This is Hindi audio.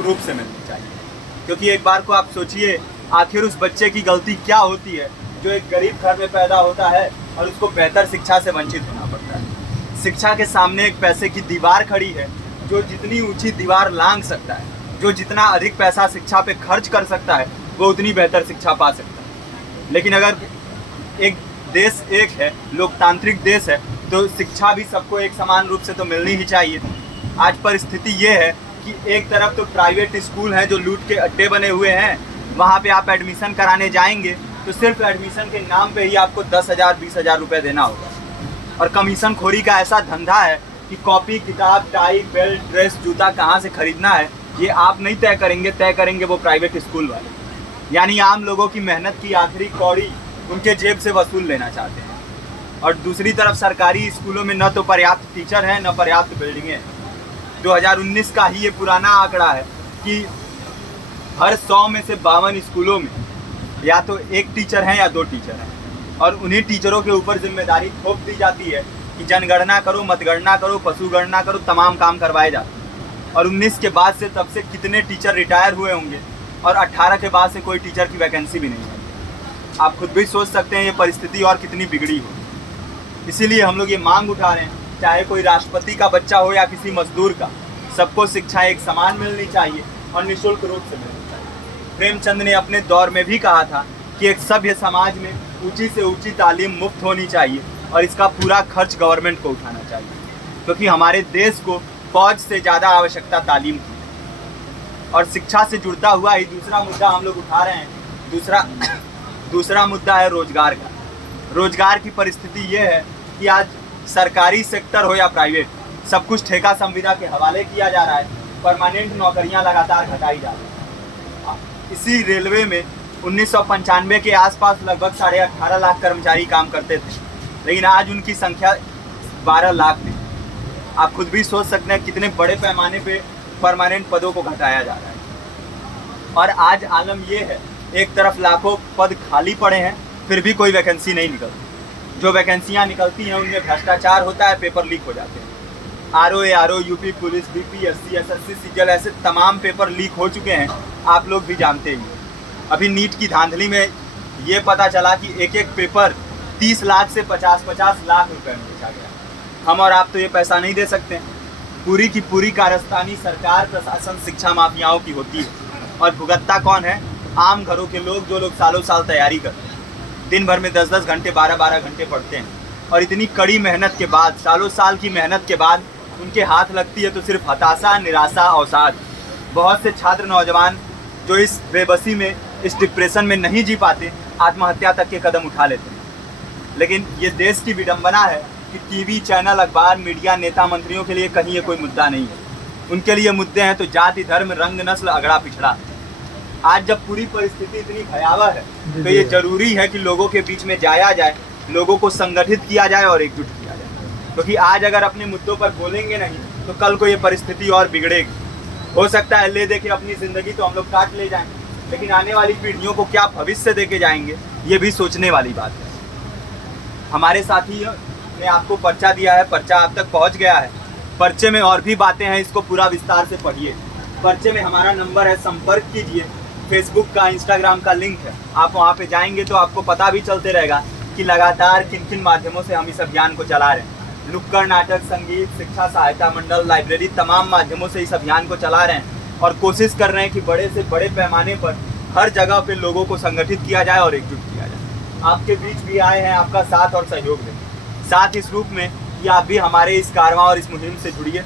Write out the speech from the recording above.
निःशुल्क रूप से मिलनी चाहिए। क्योंकि एक बार को आप सोचिए, आखिर उस बच्चे की गलती क्या होती है जो एक गरीब घर में पैदा होता है और उसको बेहतर शिक्षा से वंचित होना पड़ता है। शिक्षा के सामने एक पैसे की दीवार खड़ी है, जो जितनी ऊंची दीवार लांघ सकता है, जो जितना अधिक पैसा शिक्षा पे खर्च कर सकता है, वो उतनी बेहतर शिक्षा पा सकता है। लेकिन अगर एक देश एक है, लोकतांत्रिक देश है, तो शिक्षा भी सबको एक समान रूप से तो मिलनी ही चाहिए। आज परिस्थिति ये है कि एक तरफ तो प्राइवेट स्कूल हैं जो लूट के अड्डे बने हुए हैं, वहाँ पे आप एडमिशन कराने जाएंगे तो सिर्फ एडमिशन के नाम पे ही आपको 10,000 20,000 रुपये देना होगा। और कमीशन खोरी का ऐसा धंधा है कि कॉपी, किताब, टाई, बेल्ट, ड्रेस, जूता कहाँ से खरीदना है ये आप नहीं तय करेंगे वो प्राइवेट स्कूल वाले। यानी आम लोगों की मेहनत की आखिरी कौड़ी उनके जेब से वसूल लेना चाहते हैं। और दूसरी तरफ सरकारी स्कूलों में न तो पर्याप्त टीचर हैं, न पर्याप्त बिल्डिंगें हैं। 2019 का ही ये पुराना आंकड़ा है कि हर 100 में से 52 स्कूलों में या तो एक टीचर हैं या 2 टीचर हैं। और उन्हीं टीचरों के ऊपर जिम्मेदारी थोप दी जाती है कि जनगणना करो, मतगणना करो, पशुगणना करो, तमाम काम करवाए जाते हैं। और 19 के बाद से तब से कितने टीचर रिटायर हुए होंगे और 18 के बाद से कोई टीचर की वैकेंसी भी नहीं है। आप खुद भी सोच सकते हैं ये परिस्थिति और कितनी बिगड़ी हो। इसीलिए हम लोग ये मांग उठा रहे हैं, चाहे कोई राष्ट्रपति का बच्चा हो या किसी मजदूर का, सबको शिक्षा एक समान मिलनी चाहिए और निःशुल्क रूप से मिलनी चाहिए। प्रेमचंद ने अपने दौर में भी कहा था कि एक सभ्य समाज में ऊंची से ऊंची तालीम मुफ्त होनी चाहिए और इसका पूरा खर्च गवर्नमेंट को उठाना चाहिए, क्योंकि हमारे देश को फौज से ज़्यादा आवश्यकता तालीम की है। और शिक्षा से जुड़ता हुआ ही दूसरा मुद्दा हम लोग उठा रहे हैं। दूसरा मुद्दा है रोजगार का। रोजगार की परिस्थिति ये है कि आज सरकारी सेक्टर हो या प्राइवेट, सब कुछ ठेका संविदा के हवाले किया जा रहा है। परमानेंट नौकरियां लगातार घटाई जा रही हैं। इसी रेलवे में 1995 के आसपास लगभग 18.5 लाख कर्मचारी काम करते थे, लेकिन आज उनकी संख्या 12 लाख थी। आप खुद भी सोच सकते हैं कितने बड़े पैमाने पे परमानेंट पदों को घटाया जा रहा है। और आज आलम ये है, एक तरफ लाखों पद खाली पड़े हैं, फिर भी कोई वैकेंसी नहीं निकलती। जो वैकेंसियां निकलती हैं उनमें भ्रष्टाचार होता है, पेपर लीक हो जाते हैं। RO, UP police, BPSC, SSC, CGL, ऐसे तमाम पेपर लीक हो चुके हैं, आप लोग भी जानते ही। अभी नीट की धांधली में ये पता चला कि एक एक पेपर 30 लाख से 50-50 लाख रुपए में बेचा गया। हम और आप तो ये पैसा नहीं दे सकते। पूरी की पूरी कारस्तानी सरकार, प्रशासन, शिक्षा माफियाओं की होती है। और भुगतता कौन है? आम घरों के लोग, जो लोग सालों साल तैयारी करते हैं, दिन भर में 10-10 घंटे, 12-12 घंटे पढ़ते हैं। और इतनी कड़ी मेहनत के बाद, सालों साल की मेहनत के बाद उनके हाथ लगती है तो सिर्फ हताशा, निराशा, अवसाद। बहुत से छात्र नौजवान जो इस बेबसी में, इस डिप्रेशन में नहीं जी पाते, आत्महत्या तक के कदम उठा लेते हैं। लेकिन ये देश की विडंबना है कि टीवी चैनल, अखबार, मीडिया, नेता, मंत्रियों के लिए कहीं ये कोई मुद्दा नहीं है। उनके लिए मुद्दे हैं तो जाति, धर्म, रंग, नस्ल, अगड़ा पिछड़ा। आज जब पूरी परिस्थिति इतनी भयावह है तो ये जरूरी है कि लोगों के बीच में जाया जाए, लोगों को संगठित किया जाए और एकजुट किया जाए। क्योंकि आज अगर अपने मुद्दों पर बोलेंगे नहीं तो कल को ये परिस्थिति और बिगड़ेगी। हो सकता है ले दे के अपनी ज़िंदगी तो हम लोग काट ले जाएं, लेकिन आने वाली पीढ़ियों को क्या भविष्य दे के जाएंगे, ये भी सोचने वाली बात है। हमारे साथी ने आपको पर्चा दिया है, पर्चा आप तक पहुँच गया है। पर्चे में और भी बातें हैं, इसको पूरा विस्तार से पढ़िए। पर्चे में हमारा नंबर है, संपर्क कीजिए। फेसबुक का, इंस्टाग्राम का लिंक है, आप वहाँ पे जाएंगे तो आपको पता भी चलते रहेगा कि लगातार किन किन माध्यमों से हम इस अभियान को चला रहे हैं। नुक्कड़ नाटक, संगीत, शिक्षा सहायता मंडल, लाइब्रेरी, तमाम माध्यमों से इस अभियान को चला रहे हैं और कोशिश कर रहे हैं कि बड़े से बड़े पैमाने पर हर जगह पे लोगों को संगठित किया जाए और एकजुट किया जाए। आपके बीच भी आए हैं आपका साथ और सहयोग दें। साथ इस रूप में कि आप भी हमारे इस कारवां और इस मुहिम से जुड़िए।